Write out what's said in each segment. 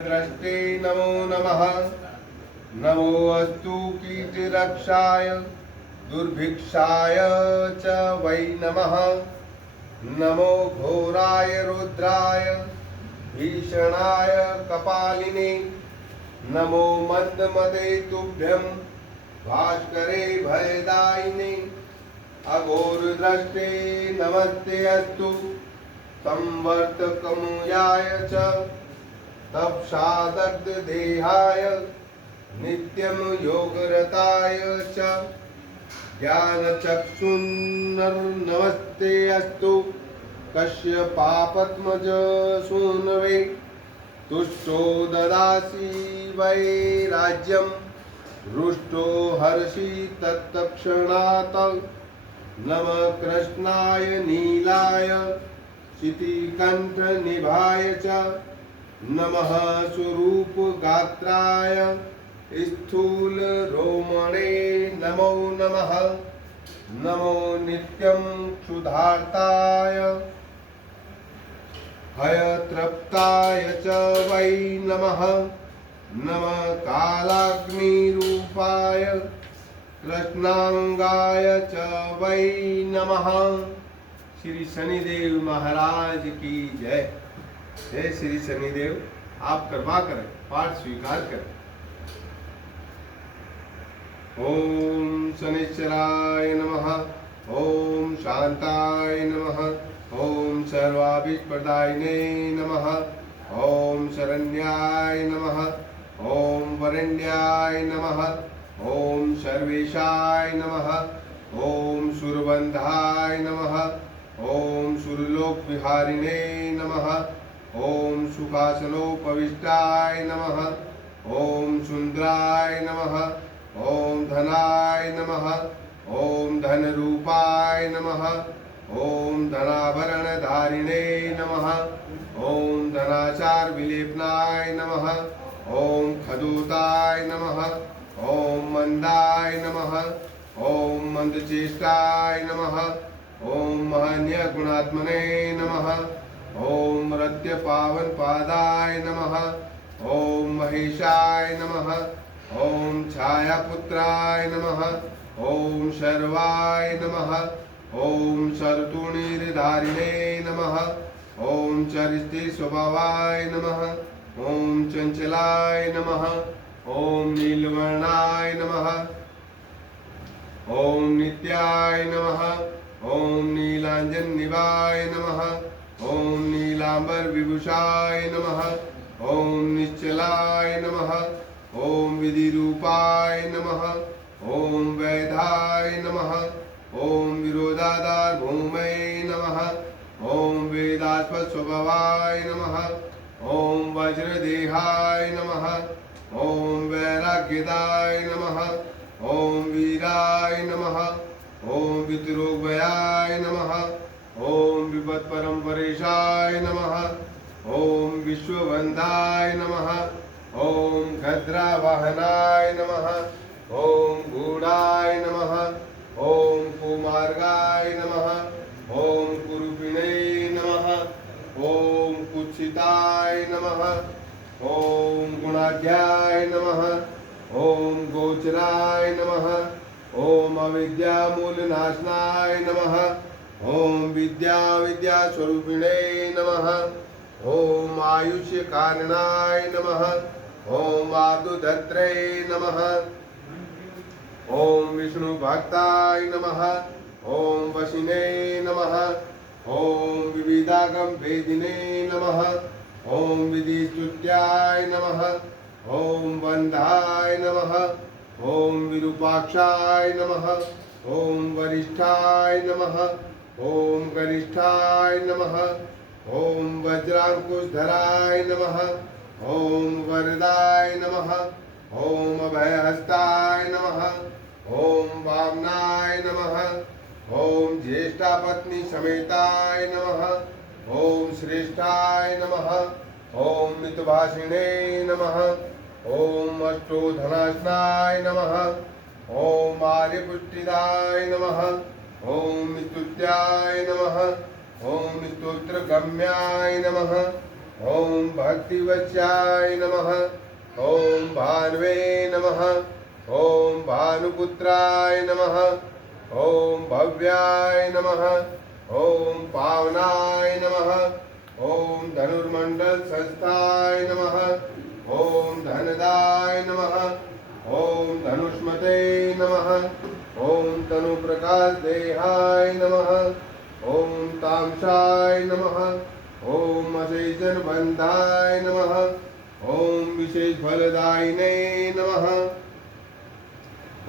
द्रष्टे नमो नमः। नमोऽस्तु कीर्तिरक्षाय दुर्भिक्षाय च वै नमः। नमो घोराय रुद्राय भीषणाय कपालिने। नमो मन्दमते तुभ्यं भास्करे भयदायिने। अघोरद्रष्टे नमस्ते अस्तु संवर्तकमुयाय च तपसादग्धदेहाय नित्यं योगरताय च ज्ञानचक्षुर्नमस्ते अस्तु कश्यपापद्मज सूनवे। तुष्टो ददासि वै राज्यं रुष्टो हर्षि तत्तत्क्षणात्। नमः कृष्णाय नीलाय शितिकण्ठनिभाय च। नमः स्वरूपगात्राय स्थूलरोमणे नमो नमः। नमो नित्यं क्षुधार्ताय भयतृप्ताय च वै नमः। नमः कालाग्निरूपाय कृष्णांगाय च वै नमः। श्री शनिदेव महाराज की जय। जय श्री शनिदेव। आप कृपा करें, पाठ स्वीकार करें। ओम शनिश्चराय नमः। ओम शांताय नमः। ओम सर्वाभिष्टप्रदायिने नमः। ओम शरण्याय नमः। ओम वरेण्याय नमः। ओम सर्वेशाय नमः। ओम सुरबंधाय नमः। ओम सुरलोकविहारिणे नमः। ओम सुखासनोपविष्टाय नमः। ओम सुंदराय नमः। ओम धनाय नमः। ओम धनरूपाय नमः। ओम धनाभरणधारिणे नमः। ओम धनाचार विलेपनाय नमः। ओम खदूताय नमः। ओम मंदाय नमः। ओम मंदचेष्टाय नमः। ओम महन्य गुणात्मने नमः। ओम मृत्य पावन पादाय नमः। ओम महेशाय नमः। ओम छायापुत्राय नमः। ओम शर्वाय नमः। ओम शरतुणीर्धारिणे नमः। ओम चरिते स्वभावाय नमः। ओम चंचलाय नमः। ओम नीलवर्णाय नमः। ओम नित्याय नमः। ओम नीलांजननिभाय नमः। ओम नीलांबर विभूषाय नमः। ओम निश्चलाय नमः। ओम विधिरूपाय नमः। ओम वैधाय नमः। ओम विरोधाधार भूमये नमः। ओम वेदास्पद स्वभावाय नमः। ओम वज्रदेहाय नमः। ओम वैराग्यदाय नमः। ओम वीराय नमः। ओम वितरोगभयाय नमः। ओम विपत्परम्परेशाय नमः। ओम विश्ववन्दाय नमः। ओम घद्रावाहनाय नमः। ओम गूढ़ाय नमः। ओम कुमार्गाय नमः। ओम कुरूपिणे नमः। ओम कुत्सिताय नमः। ओम गुणाढ्याय नमः। ओम गोचराय नमः। ओम अविद्यामूलनाशनाय नमः। ओम विद्यास्वरूपिणे नमः। ओम आयुष्यकारणाय नमः। ओम आदुदत्रे नमः। ओम विष्णुभक्ताय नमः। ओम वशिने नमः। ओम विविधागम भेदिने नमः। ओम विधिस्तुत्याय नमः। ओम वंदाय नमः। ओम विरूपाक्षाय नमः। ओम वरिष्ठाय नमः। ओम गरिष्ठाय नमः। ओम वज्रांकुशधराय नमः। ओम वरदाय नमः। ओम अभयहस्ताय नमः। ओम वामनाय नमः। ओम ज्येष्ठापत्नी समेताय नमः। ओम श्रेष्ठाय नमः। ओम मितभाषिणे नमः। ओम अष्टोधनाशनाय नमः। ओम आर्यपुष्टिदाय नमः। ओम स्तुत्याय नमः। ओम स्तोत्रगम्याय नमः। ओम भक्तिवत्साय नमः। ओम भानुवे नमः। ओम भानुपुत्राय नमः। ओम भव्याय नमः। ओम पावनाय नमः। ओम धनुर्मंडल संस्थाय नमः। ओम धनदाय नमः। ओम धनुष्मते नमः। ओम तनु प्रकाश देहाय नमः। ओम तामसाय नमः। ओम अशेषन बंधाय नमः। ओम विशेष फलदायिने नमः।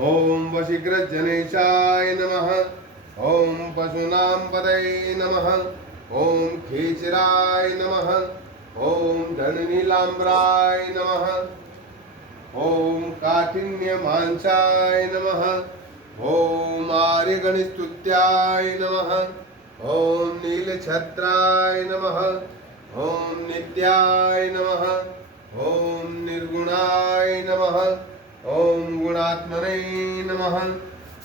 ओम वशीकृतजनेशाय नमः। ओम पशूनां पदये नमः। ओम खेचराय नमः। ओम धननीलाम्राय नमः। ओम काठिन्यमांसाय नमः। ओम आर्यगणस्तुत्याय नमः। ओम नीलछत्राय नमः। ओम नित्याय नमः। ओम निर्गुणाय नमः। ओम गुणात्मने नमः।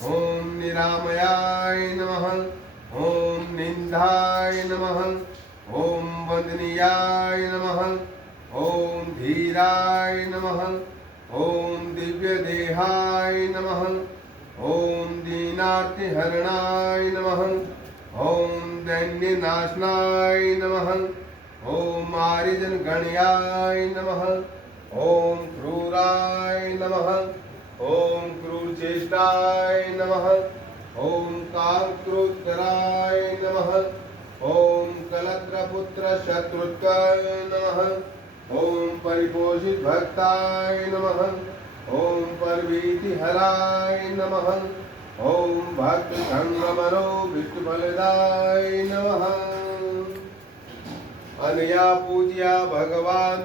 ओम निरामयाय नमः। ओम निंदाय नमः। ओम वंदनीयाय नमः। ओम धीराय नमः। ओम दिव्य देहाय नमः। ओम दीनार्तिहरणाय नमः। ओम दैन्यनाशनाय नमः। ओम आर्यजन गणयाय नमः। ओम क्रूराय नमः। ओम क्रूर चेष्टाय नमः। ओम कांक्रोधराय नमः। ओम कलत्रपुत्र शत्रुत्वाय नमः। ओम परिपोषित भक्ताय नमः। ओम परवीतिहराय नमः। ओम भक्त संगमनो विष्णुफलदाय नमः। अनया पूज्या भगवान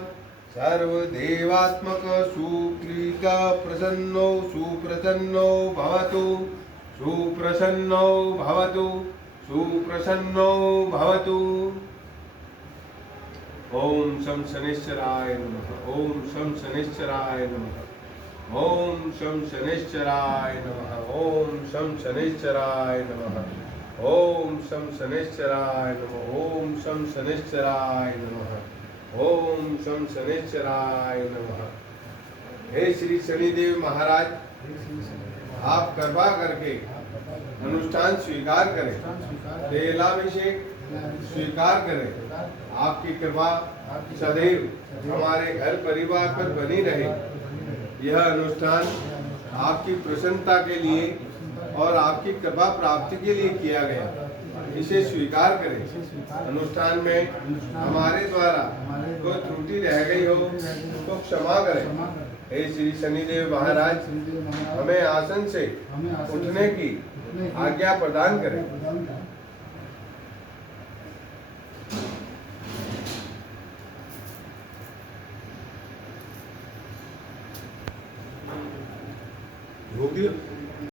सर्वदेवात्मक सुप्रीत प्रसन्नो सुप्रसन्नो भवतु। सुप्रसन्नो भवतु। सुप्रसन्नो भवतु। ओम शं शनिश्चराय नमः। ओम शं शनिश्चराय नमः। ओम शं शनिश्चराय नमः। ओम शं शनिश्चराय नमः। ओम शं शनिश्चराय नमः। ओम शं शनिश्चराय नमः। ओम शं शनिश्चराय नमः। हे श्री शनिदेव महाराज, आप कृपा करके अनुष्ठान स्वीकार करें। तेलाभिषेक स्वीकार करें। आपकी कृपा सदैव हमारे घर परिवार पर बनी रहे। यह अनुष्ठान आपकी प्रसन्नता के लिए और आपकी कृपा प्राप्ति के लिए किया गया। इसे स्वीकार करें। अनुष्ठान में हमारे द्वारा कोई त्रुटि रह गई हो तो क्षमा करें। हे श्री शनिदेव महाराज, हमें आसन से उठने की आज्ञा प्रदान करें। भोग दियो।